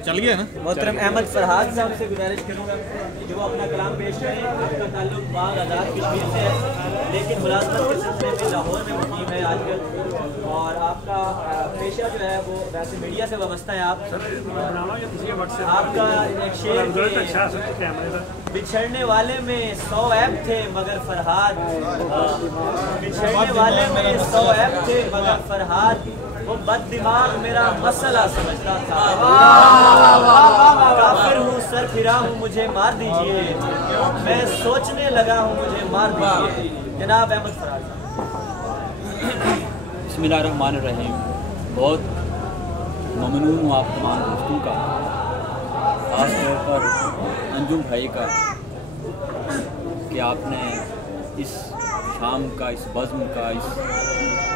चल गया ना। मोहतरम अहमद फरहाद साहब से गुजारिश करूँगा कि वो अपना कलाम पेश करें। आपका ताल्लुक बाग आज़ाद कश्मीर से है, लेकिन मुलाजमत के सिलसिले में लाहौर में मुकीम है आजकल, और आपका पेशा जो है वो वैसे मीडिया से वाबस्ता है। आपका एक शेर बिछड़ने वाले में 100 ऐप थे मगर फरहाद, बिछड़ने वाले में 100 ऐप थे मगर फरहाद, वो बद दिमाग मेरा मसला समझता था। काफिर हूँ, सर फिरा हूँ, मुझे मार दीजिए, मैं सोचने लगा हूँ, मुझे मार दीजिए। जनाब अहमद फरहाद। बिस्मिल्लाहिर्रहमानिर्रहीम। बहुत ममनून हूँ आप तमाम दोस्तों का, ख़ास तौर पर अंजुम भाई का, कि आपने इस शाम का, इस बज़्म का, इस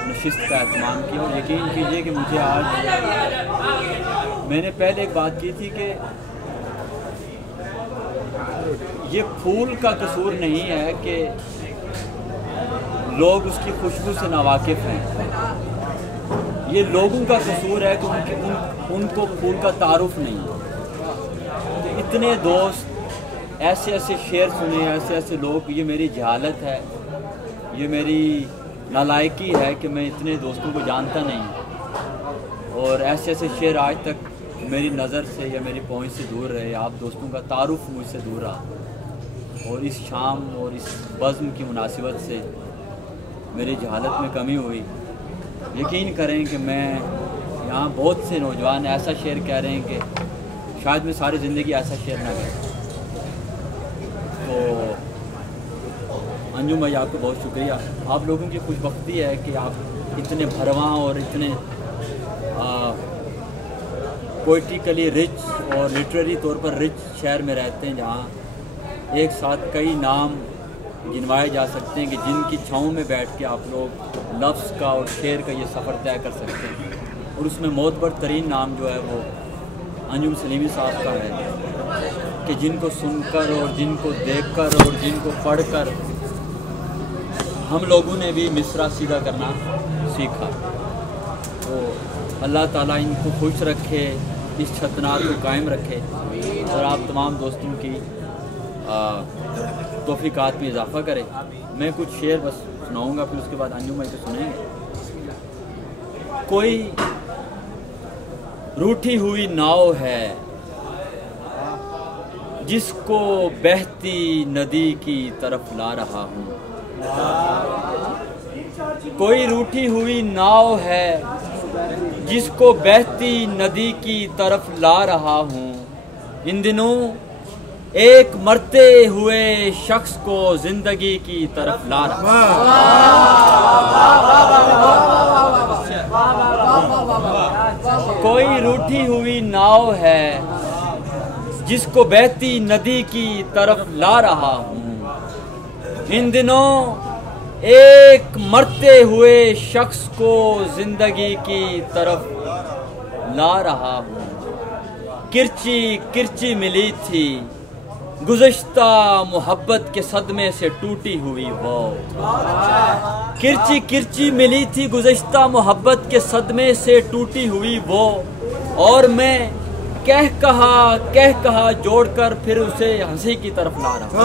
नशिस्त का एहतमाम किया। और यकीन कीजिए कि मुझे आज, मैंने पहले एक बात की थी कि ये फूल का कसूर नहीं है कि लोग उसकी खुशबू से नावाकिफ़ हैं, ये लोगों का कसूर है कि उनको फूल का तारुफ नहीं है। तो इतने दोस्त, ऐसे ऐसे शेर सुने, ऐसे ऐसे लोग, ये मेरी जहालत है, ये मेरी नालायकी है कि मैं इतने दोस्तों को जानता नहीं, और ऐसे ऐसे शेर आज तक मेरी नज़र से या मेरी पहुंच से दूर रहे। आप दोस्तों का तारुफ मुझसे दूर रहा, और इस शाम और इस बज़्म की मुनासिबत से मेरी जहालत में कमी हुई। यकीन करें कि मैं यहाँ, बहुत से नौजवान ऐसा शेर कह रहे हैं कि शायद मैं सारी ज़िंदगी ऐसा शेर ना कह। तो अंजुम भाई, आपको बहुत शुक्रिया। आप लोगों की खुशबख्ती है कि आप इतने भरवां और इतने पोइटिकली रिच और लिटरेरी तौर पर रिच शहर में रहते हैं, जहाँ एक साथ कई नाम गिनवाए जा सकते हैं कि जिनकी छाँव में बैठ के आप लोग लफ्ज़ का और शेर का ये सफ़र तय कर सकते हैं। और उसमें मोतबर तरीन नाम जो है वो अंजुम सलीमी साहब का है, कि जिनको सुनकर और जिनको देखकर और जिनको पढ़कर हम लोगों ने भी मिसरा सीधा करना सीखा। तो अल्लाह ताला इनको खुश रखे, इस छतनार को कायम रखे, और आप तमाम दोस्तों की तौफीकात में इजाफ़ा करे। मैं कुछ शेर बस सुनाऊंगा, फिर उसके बाद अंजुम भाई को सुनेंगे। कोई रूठी हुई नाव है जिसको बहती नदी की तरफ ला रहा हूँ, कोई रूठी हुई नाव है जिसको बहती नदी की तरफ ला रहा हूँ। इन दिनों एक मरते हुए शख्स को जिंदगी की तरफ ला रहा हूँ। कोई रूठी हुई नाव है जिसको बहती नदी की तरफ ला रहा हूँ। इन दिनों एक मरते हुए शख्स को जिंदगी की तरफ ला रहा हूँ। किरची किरची मिली थी गुज़श्ता मोहब्बत के सदमे से टूटी हुई वो, किरची किरची मिली थी गुज़श्ता मोहब्बत के सदमे से टूटी हुई वो, और मैं कह कहा जोड़कर फिर उसे हंसी की तरफ ला रहा हूँ।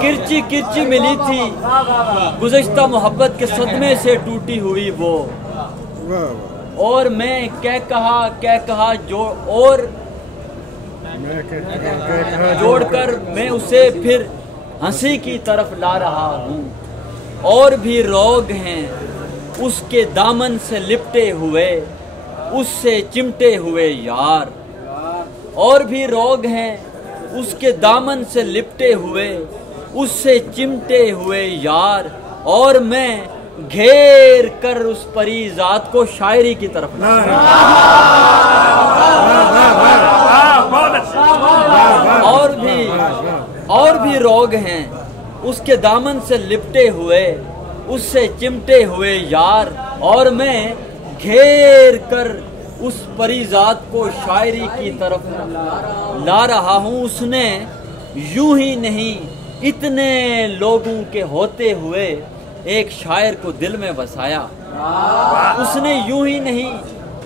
किरची किरची मिली थी गुज़श्ता मोहब्बत के सदमे से टूटी हुई वो, और मैं कह कहा जोड़कर मैं उसे फिर हंसी की तरफ ला रहा हूँ। और भी रोग हैं उसके दामन से लिपटे हुए, उससे चिमटे हुए यार, और भी रोग हैं उसके दामन से लिपटे हुए, उससे चिमटे हुए यार, और मैं घेर कर उस परी जात को शायरी की तरफ और भी रोग हैं उसके दामन से लिपटे हुए, उससे चिमटे हुए यार, और मैं घेर कर उस परी जात को शायरी की तरफ ला रहा हूँ। उसने यूं ही नहीं इतने लोगों के होते हुए एक शायर को दिल में बसाया। उसने यूं ही नहीं,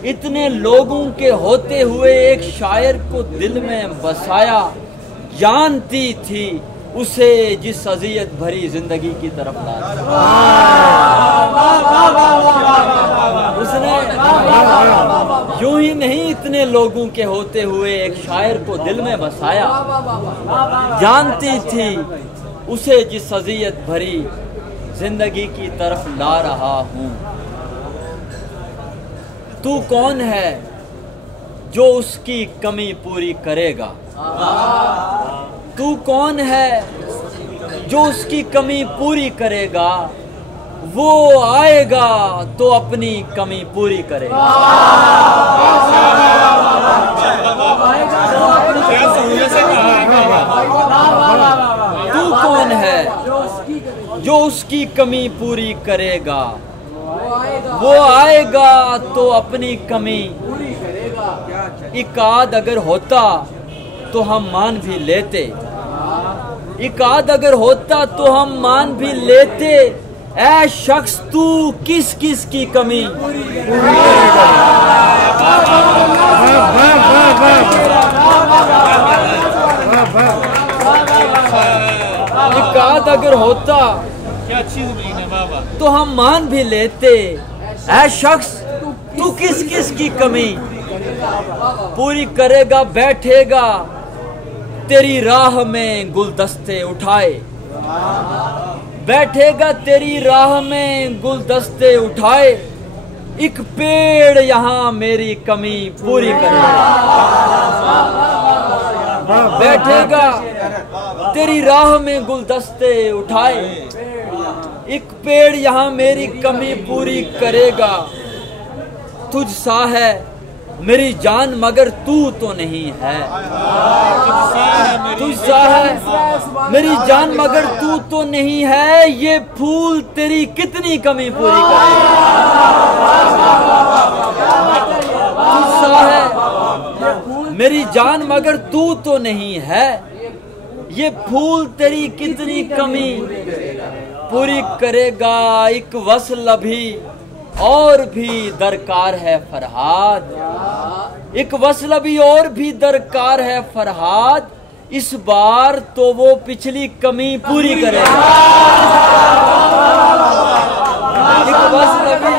इतने लोगों के होते हुए एक शायर को दिल में बसाया। जानती थी उसे जिस अज़ियत भरी जिंदगी की तरफ लाया। उसने यूं ही नहीं, इतने लोगों के होते हुए एक शायर को दिल में बसाया। जानती थी उसे जिस अज़ियत भरी जिंदगी की तरफ ला रहा हूं। तू कौन है जो उसकी कमी पूरी करेगा? तू कौन है जो उसकी कमी पूरी करेगा? वो आएगा तो अपनी कमी पूरी करेगा। तू कौन है जो उसकी कमी पूरी करेगा? वो आएगा तो अपनी कमी। इकाद अगर होता तो हम मान भी लेते। इकाद अगर होता तो हम मान भी लेते। ऐ शख्स तू किस किस की कमी पूरी करेगा? इकाद अगर होता तो हम मान भी लेते। ऐ शख्स तू किस किस की कमी पूरी करेगा? बैठेगा तेरी राह में गुलदस्ते उठाए। बैठेगा तेरी राह में गुलदस्ते उठाए। एक पेड़ यहाँ मेरी कमी पूरी करेगा। बैठेगा तेरी राह में गुलदस्ते उठाए। एक पेड़ यहाँ मेरी कमी पूरी करेगा। तुझ सा है मेरी जान मगर तू तो नहीं है। तुझ सा है मेरी जान मगर तू तो नहीं है। ये फूल तेरी कितनी कमी पूरी करेगा? तुझ सा है मेरी जान मगर तू तो नहीं है। ये फूल तेरी कितनी कमी पूरी करेगा। एक वसल भी और भी दरकार है फरहाद। एक वसल भी और भी दरकार है फरहाद। इस बार तो वो पिछली कमी पूरी करेगा। एक वसल भी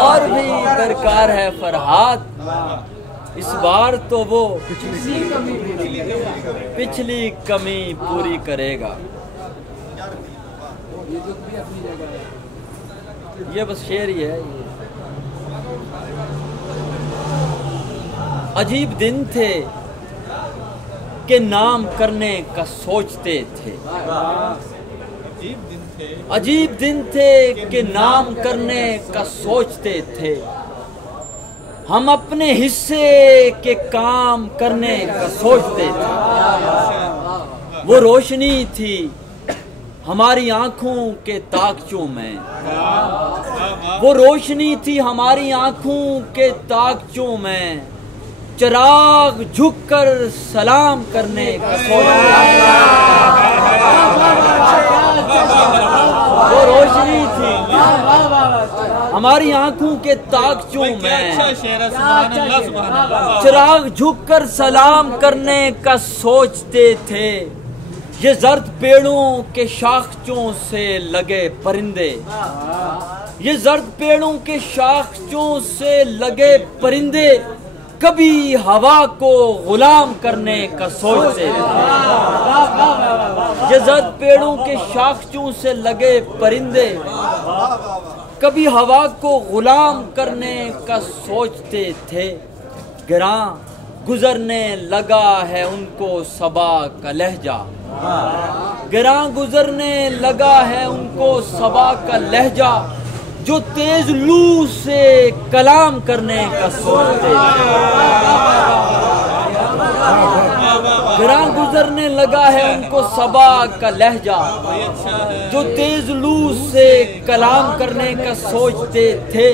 और भी दरकार है फरहाद। इस बार तो वो पिछली कमी पूरी करेगा। ये बस शेर ही है। अजीब दिन थे कि नाम करने का सोचते थे। अजीब दिन थे कि नाम करने का सोचते थे। हम अपने हिस्से के काम करने का सोचते थे। वो रोशनी थी हमारी आंखों के ताकचों में। वो रोशनी थी हमारी आंखों के ताकचों में। चिराग झुककर सलाम करने का सोचते वो रोशनी थी हमारी आंखों के ताकचों में। चिराग झुककर सलाम करने का सोचते थे। ये जर्द पेड़ों के शाखचों से लगे परिंदे। ये जर्द पेड़ों के शाखचों से लगे परिंदे कभी हवा को गुलाम करने का सोचते थे। ये जर्द पेड़ों के शाखचों से लगे परिंदे कभी हवा को गुलाम करने का सोचते थे। गिरां गुजरने लगा है उनको सबा का लहजा। गिरां गुजरने लगा है उनको सबा का लहजा। जो तेज लू से कलाम करने का सोचते थे। गिरां गुजरने लगा है उनको सबा का लहजा। जो तेज लू से कलाम करने का सोचते थे।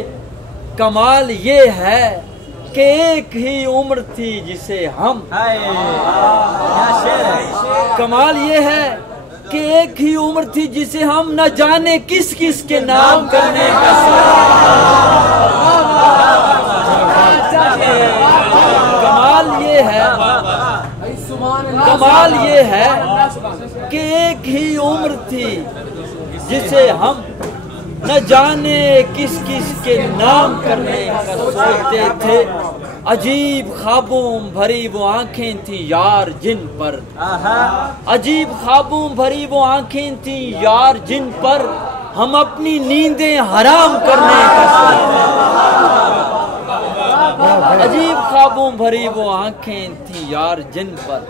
कमाल ये है कि एक ही उम्र थी जिसे हम। कमाल ये है कि एक ही उम्र थी जिसे हम न जाने किस किस के नाम करने का कमाल ये है कि एक ही उम्र थी जिसे हम न जाने किस किस के नाम करने का सोचते थे। अजीब ख्वाबों भरी वो आंखें थी यार जिन पर, अजीब ख्वाबों भरी वो आंखें थी यार जिन पर हम अपनी नींदें हराम करने का सोचते थे। अजीब ख्वाबों भरी वो आंखें थी यार जिन पर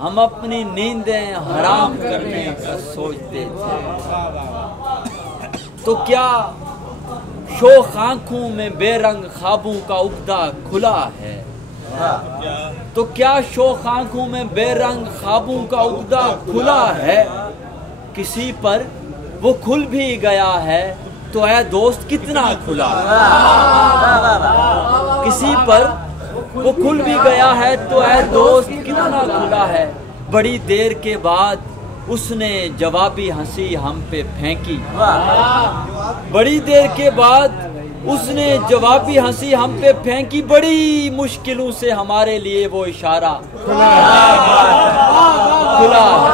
हम अपनी नींदें हराम करने का सोचते थे। तो क्या शोख आंखों में बेरंग ख्वाबों का उगदा खुला है? तो क्या शोख आंखों में बेरंग ख्वाबों का उगदा खुला है? किसी पर वो खुल भी गया है तो ऐ दोस्त कितना खुला है। किसी पर वो खुल भी गया है तो ऐ दोस्त कितना खुला है। बड़ी देर के बाद उसने जवाबी हंसी हम पे फेंकी, बड़ी देर के बाद उसने जवाबी हंसी हम पे फेंकी। बड़ी मुश्किलों से हमारे लिए वो इशारा खुला है।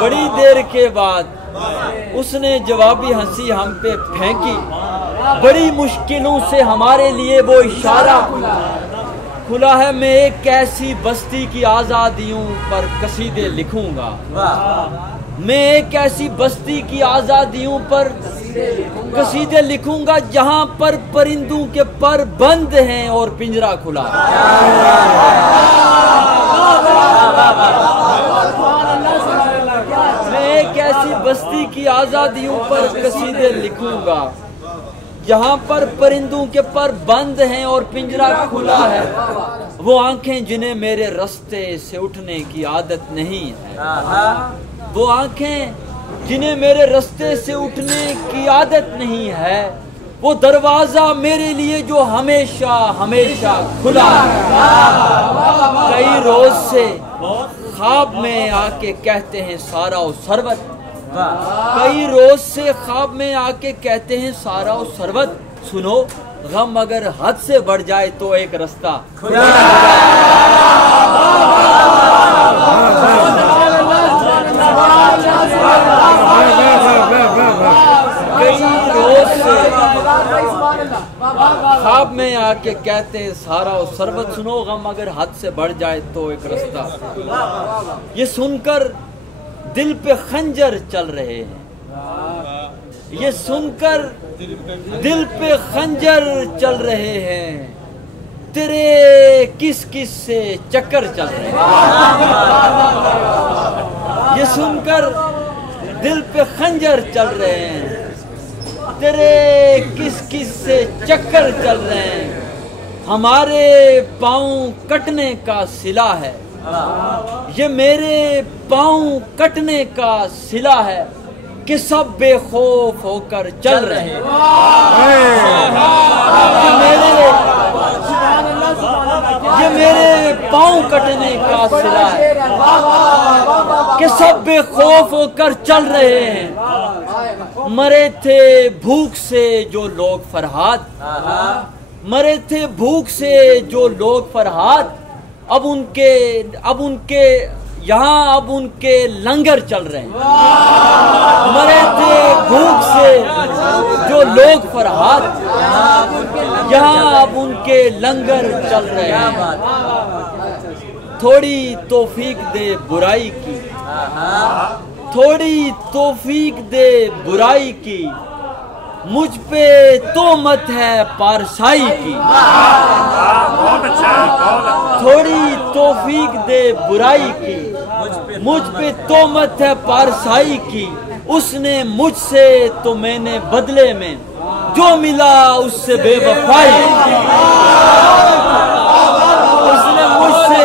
बड़ी देर के बाद उसने जवाबी हंसी हम पे फेंकी। बड़ी मुश्किलों से हमारे लिए वो इशारा खुला है। मैं एक ऐसी बस्ती की आज़ादियों पर कसीदे लिखूंगा, मैं एक ऐसी बस्ती की आज़ादियों पर कसीदे लिखूंगा जहां पर परिंदों के पर बंद हैं और पिंजरा खुला है। मैं एक ऐसी बस्ती की आज़ादियों पर कसीदे लिखूंगा जहाँ पर परिंदों के पर बंद हैं और पिंजरा खुला है। वो आंखें जिन्हें मेरे रास्ते से उठने की आदत नहीं है, वो आंखें जिन्हें मेरे रास्ते से उठने की आदत नहीं है, वो दरवाजा मेरे लिए जो हमेशा हमेशा खुला है। कई रोज से ख्वाब में आके कहते हैं सारा और सरवत, कई रोज से ख्वाब में आके कहते हैं सारा और सरवत। सुनो, गम अगर हद से बढ़ जाए तो एक रास्ता खुला कई रोज से ख्वाब में आके कहते हैं सारा और सरवत। सुनो, गम अगर हद से बढ़ जाए तो एक रास्ता। ये सुनकर दिल पे खंजर चल रहे हैं, ये सुनकर दिल पे खंजर चल रहे हैं। तेरे किस किस से चक्कर चल रहे हैं, ये सुनकर दिल पे खंजर चल रहे हैं। तेरे किस किस से चक्कर चल रहे हैं। हमारे पाँव कटने का सिला है, ये मेरे पाँव कटने का सिला है कि सब बेखौफ होकर चल रहे हैं। ये मेरे पाँव कटने का सिला है कि सब बेखौफ होकर चल रहे हैं। मरे थे भूख से जो लोग फरहाद, मरे थे भूख से जो लोग फरहाद, अब उनके यहाँ अब उनके लंगर चल रहे हैं। मरे थे भूख से जो लोग फरहाद, यहाँ अब उनके लंगर चल रहे हैं। थोड़ी तौफीक दे बुराई की, थोड़ी तौफीक दे बुराई की, मुझ पे तोहमत है पारसाई की। थोड़ी तौफीक दे बुराई की, मुझ पे तोहमत है पारसाई की। उसने मुझसे तो मैंने बदले में जो मिला उससे बेवफाई। उसने मुझसे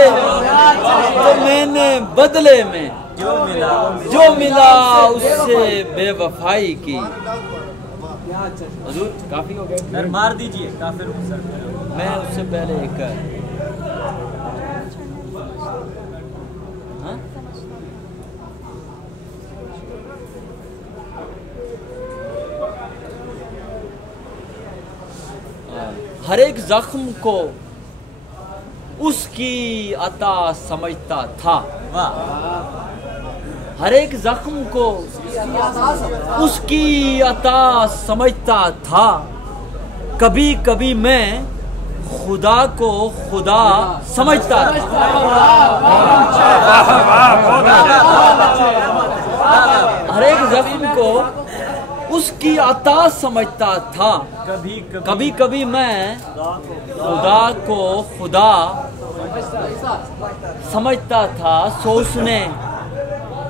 तो मैंने बदले में जो मिला उससे बेवफाई की। हुजूर काफी हो गए, मार दीजिए काफिर। मैं उससे पहले एक हर एक जख्म को उसकी अता समझता था। हर एक जख्म को उसकी अता समझता था। कभी कभी मैं खुदा को खुदा समझता था। हर एक जख्म को उसकी अता समझता था। कभी कभी मैं खुदा को खुदा समझता था।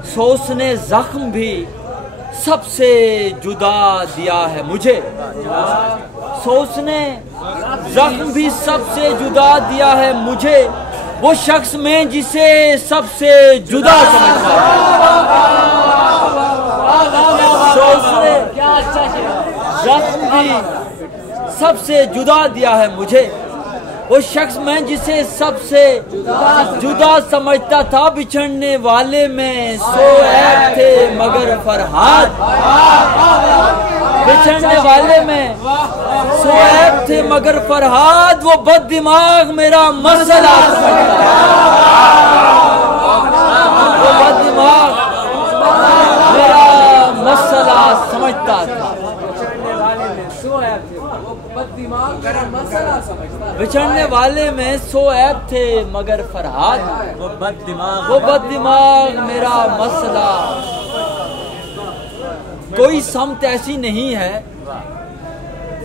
सोचने जख्म भी सबसे जुदा दिया है मुझे। सोचने जख्म भी सबसे जुदा दिया है मुझे। वो शख्स में जिसे सबसे जुदा समझता है। सोचने जख्म भी सबसे जुदा दिया है मुझे। वो शख्स मैं जिसे सबसे जुदा समझता था। बिछड़ने वाले में 100 ऐब थे मगर फरहाद। बिछड़ने वाले में 100 ऐब थे मगर फरहाद। वो बददिमाग मेरा मसला समझता था। वो बददिमाग मेरा मसला समझता था। बिछड़ने वाले में 100 ऐब थे मगर फरहाद। वो बददिमाग मेरा मसला। कोई समत ऐसी नहीं है,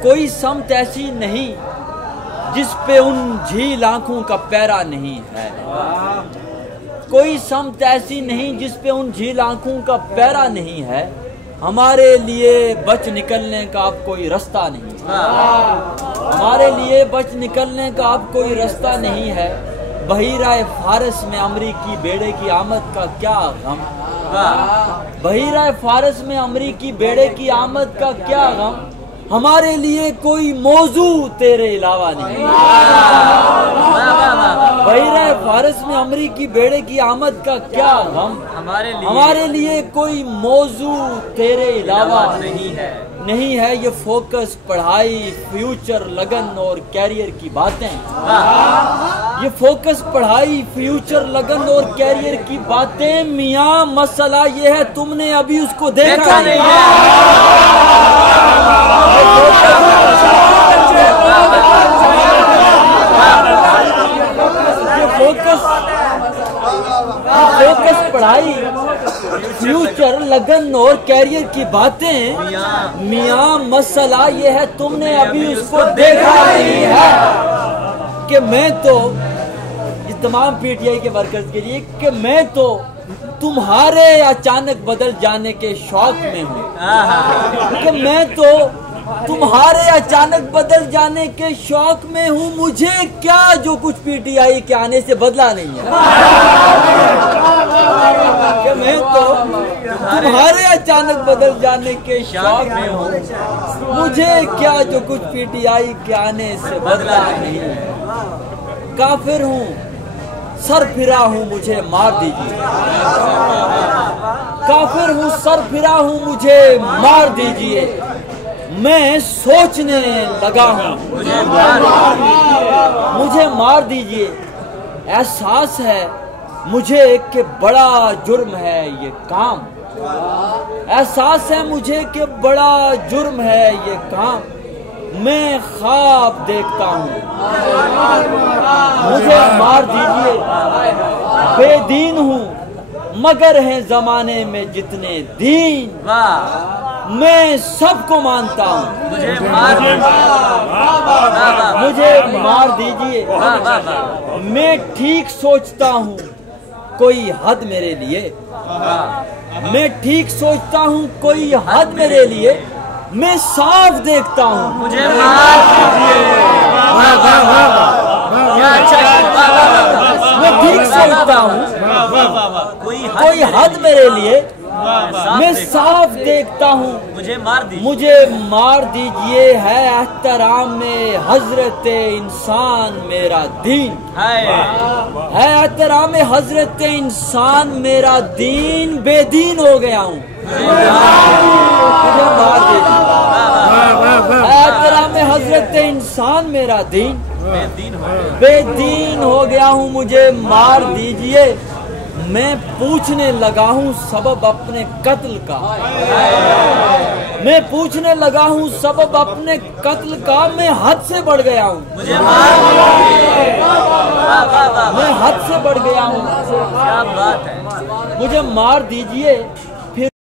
कोई समत ऐसी नहीं जिस पे उन झील आंखों का पैरा नहीं है। कोई समत ऐसी नहीं जिस पे उन झील आंखों का पैरा नहीं है। हमारे लिए बच निकलने का अब कोई रास्ता नहीं है। हमारे लिए बच निकलने का अब कोई रास्ता नहीं है। बहिराए फारस में अमरीकी बेड़े की आमद का क्या गम। बहिराए फारस में अमरीकी बेड़े की आमद का क्या गम। हमारे लिए कोई मौजू तेरे अलावा नहीं। बहिराए फारस में अमरीकी बेड़े की आमद का क्या गम। हमारे लिए कोई मौजू तेरे अलावा नहीं है। ये फोकस पढ़ाई फ्यूचर लगन और कैरियर की बातें। ये फोकस पढ़ाई फ्यूचर लगन और कैरियर की बातें। मियाँ मसला ये है तुमने अभी उसको देखा नहीं है। फोकस पढ़ाई फ्यूचर लगन और कैरियर की बातें। मियाँ मसला ये है तुमने अभी उसको देखा नहीं है। कि मैं तो ये तमाम पीटीआई के वर्कर्स के लिए कि मैं तो तुम्हारे अचानक बदल जाने के शौक में हूँ। कि मैं तो तुम्हारे अचानक बदल जाने के शौक में हूँ। मुझे क्या जो कुछ पीटीआई के आने से बदला नहीं है। कि मैं तो तुम्हारे अचानक बदल जाने के शौक में हूँ। मुझे क्या जो कुछ पीटीआई के आने से बदला नहीं है। काफिर हूँ सर फिरा हूँ मुझे मार दीजिए। काफिर हूँ सर फिरा हूँ मुझे मार दीजिए। मैं सोचने लगा हूँ मुझे मार दीजिए। एहसास है मुझे कि बड़ा जुर्म है ये काम। एहसास है मुझे कि बड़ा जुर्म है ये काम। मैं ख्वाब देखता हूँ मुझे मार दीजिए। बेदीन हूँ मगर है जमाने में जितने दीन। मैं सबको मानता हूँ मुझे मार दीजिए। मैं ठीक सोचता हूँ कोई हद मेरे लिए। मैं ठीक सोचता हूँ कोई हद मेरे लिए। मैं साफ देखता हूँ मुझे मार दीजिए। मैं ठीक सोचता हूँ कोई हद मेरे लिए। मैं साफ देखता हूँ मुझे मार दीजिए। है एहतराम में हजरत इंसान मेरा दीन। है एहतराम में हजरत इंसान मेरा दीन। बेदीन हो गया हूँ मुझे मार दीजिए। एहतराम में हजरत हैसियत इंसान मेरा दीन बेदीन हो गए। बेदीन हो गया हूँ, मुझे मार दीजिए। मैं पूछने लगा हूँ सबब अपने कत्ल का, मैं पूछने लगा हूँ सबब अपने कत्ल का। मैं हद से बढ़ गया हूँ, मुझे मार दीजिए। वाह वाह वाह, मैं हद से बढ़ गया हूँ, क्या बात है। मुझे मार दीजिए।